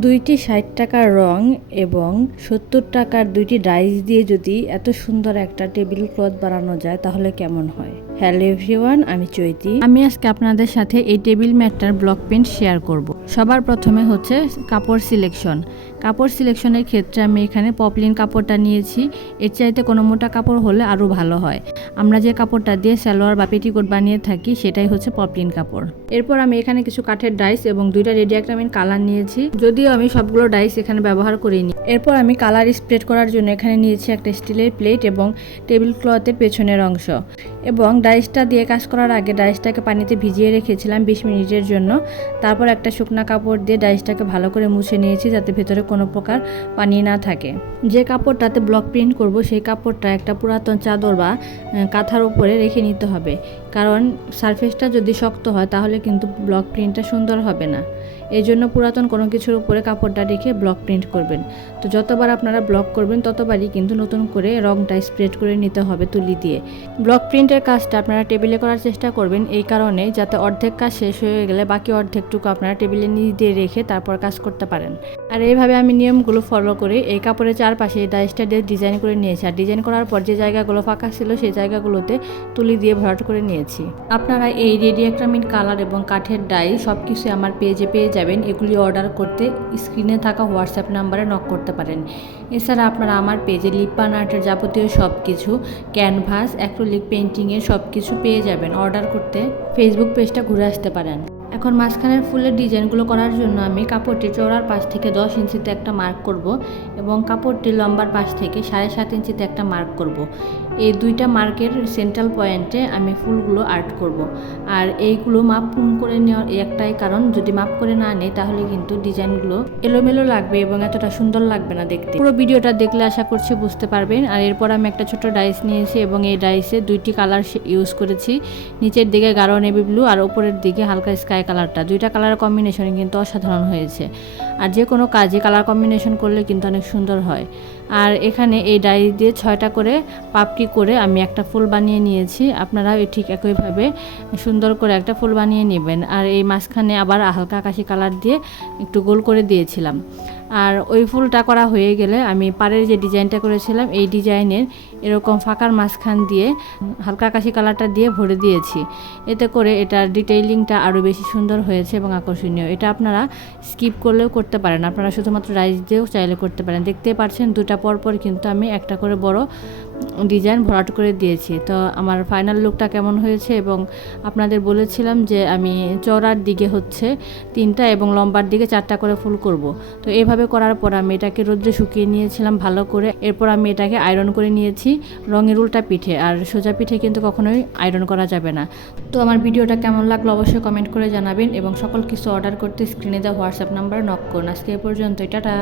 দুইটি ষাট টাকার রং এবং সত্তর টাকার দুইটি ডাইস দিয়ে যদি এত সুন্দর একটা টেবিল ক্লথ বানানো যায়, তাহলে কেমন হয়? হ্যালো এভরিওয়ান, আমি চৈতি। আমি আজকে আপনাদের সাথে এই টেবিল ম্যাটটার ব্লক প্রিন্ট শেয়ার করব। সবার প্রথমে হচ্ছে কাপড় সিলেকশন। কাপড় সিলেকশনের ক্ষেত্রে আমি এখানে পপলিন কাপড়টা নিয়েছি। এর চাইতে কোনো মোটা কাপড় হলে আরও ভালো হয়। আমরা যে কাপড়টা দিয়ে সালোয়ার বা পেটিকোট বানিয়ে থাকি, সেটাই হচ্ছে পপলিন কাপড়। এরপর আমি এখানে কিছু কাঠের ডাইস এবং দুইটা রেডিয়াক্রামিন কালার নিয়েছি। যদিও আমি সবগুলো ডাইস এখানে ব্যবহার করিনি। এরপর আমি কালার স্প্রেড করার জন্য এখানে নিয়েছি একটা স্টিলের প্লেট এবং টেবিল ক্লথের পেছনের অংশ। এবং ডাইসটা দিয়ে কাজ করার আগে ডাইসটাকে পানিতে ভিজিয়ে রেখেছিলাম বিশ মিনিটের জন্য। তারপর একটা শুকনা কাপড় দিয়ে ডাইসটাকে ভালো করে মুছে নিয়েছি, যাতে ভেতরে কোনো প্রকার পানি না থাকে। যে কাপড়টাতে ব্লক প্রিন্ট করব, সেই কাপড়টা একটা পুরাতন চাদর বা কাঁথার উপরে রেখে নিতে হবে। কারণ সারফেসটা যদি শক্ত হয়, তাহলে কিন্তু ব্লক প্রিন্টটা সুন্দর হবে না। এই জন্য পুরাতন কোনো কিছুর উপরে কাপড়টা রেখে ব্লক প্রিন্ট করবেন। তো যতবার আপনারা ব্লক করবেন, ততবারই কিন্তু নতুন করে রংটা স্প্রেড করে নিতে হবে তুলি দিয়ে। ব্লক প্রিন্টের কাজটা আপনারা টেবিলে করার চেষ্টা করবেন এই কারণে যাতে অর্ধেক কাজ শেষ হয়ে গেলে বাকি অর্ধেকটুকু আপনারা টেবিলে নিচ দিয়ে রেখে তারপর কাজ করতে পারেন। আর এইভাবে আমি নিয়মগুলো ফলো করে এই কাপড়ের চারপাশে এই ডাইসটা দিয়ে ডিজাইন করে নিয়েছি। আর ডিজাইন করার পর যে জায়গাগুলো ফাঁকা ছিল সেই জায়গাগুলোতে তুলি দিয়ে ভরাট করে নিয়েছি। আপনারা এই রেডিয়াক্রামিন কালার এবং কাঠের ডাই সব কিছু আমার পেজে পেয়ে যাবেন। এগুলি অর্ডার করতে স্ক্রিনে থাকা হোয়াটসঅ্যাপ নাম্বারে নক করতে পারেন। এছাড়া আপনারা আমার পেজে লিপান আর্টের যাবতীয় সব কিছু ক্যানভাস অ্যাক্রোলিক পেন্টিংয়ের সব কিছু পেয়ে যাবেন। অর্ডার করতে ফেসবুক পেজটা ঘুরে আসতে পারেন। এখন মাঝখানের ফুলের ডিজাইনগুলো করার জন্য আমি কাপড়টি চওড়ার পাশ থেকে দশ ইঞ্চিতে একটা মার্ক করব এবং কাপড়টি লম্বার পাশ থেকে সাড়ে সাত ইঞ্চিতে একটা মার্ক করব। এই দুইটা মার্কের সেন্ট্রাল পয়েন্টে আমি ফুলগুলো আর্ট করব। আর এইগুলো মাপ করে নেওয়ার একটাই কারণ, যদি মাপ করে না নেই তাহলে কিন্তু ডিজাইনগুলো এলোমেলো লাগবে এবং এতটা সুন্দর লাগবে না দেখতে। পুরো ভিডিওটা দেখলে আশা করছি বুঝতে পারবেন। আর এরপর আমি একটা ছোট ডাইস নিয়েছি এবং এই ডাইসে দুইটি কালার ইউজ করেছি। নিচের দিকে গাঢ় নেভি ব্লু আর ওপরের দিকে হালকা স্কাই কালারটা দুইটা কালারের কম্বিনেশন কিন্তু অসাধারণ হয়েছে। আর যে কোনো কাজে কালার কম্বিনেশন করলে কিন্তু অনেক সুন্দর হয়। আর এখানে এই ডাই দিয়ে ছয়টা করে পাপড়ি করে আমি একটা ফুল বানিয়ে নিয়েছি। আপনারা ঠিক একইভাবে সুন্দর করে একটা ফুল বানিয়ে নেবেন। আর এই মাঝখানে আবার হালকা আকাশি কালার দিয়ে একটু গোল করে দিয়েছিলাম। আর ওই ফুলটা করা হয়ে গেলে আমি পাড়ের যে ডিজাইনটা করেছিলাম, এই ডিজাইনের এরকম ফাঁকার মাঝখান দিয়ে হালকা কাশি কালারটা দিয়ে ভরে দিয়েছি। এতে করে এটার ডিটেইলিংটা আরও বেশি সুন্দর হয়েছে এবং আকর্ষণীয়। এটা আপনারা স্কিপ করলেও করতে পারেন। আপনারা শুধুমাত্র রাইস দিয়েও চাইলে করতে পারেন। দেখতে পাচ্ছেন দুটা পরপর কিন্তু আমি একটা করে বড় ডিজাইন ভরাট করে দিয়েছি। তো আমার ফাইনাল লুকটা কেমন হয়েছে এবং আপনাদের বলেছিলাম যে আমি চড়ার দিকে হচ্ছে তিনটা এবং লম্বার দিকে চারটা করে ফুল করব। তো এভাবে করার পর আমি এটাকে রোদ্রে শুকিয়ে নিয়েছিলাম ভালো করে। এরপর আমি এটাকে আয়রন করে নিয়েছি রঙের উল্টা পিঠে আর সোজা পিঠে কিন্তু কখনোই আয়রন করা যাবে না। তো আমার ভিডিওটা কেমন লাগল অবশ্যই কমেন্ট করে জানাবেন এবং সকল কিছু অর্ডার করতে স্ক্রিনে দেওয়া হোয়াটসঅ্যাপ নাম্বার নক করুন। আজকে এ পর্যন্ত টাটা!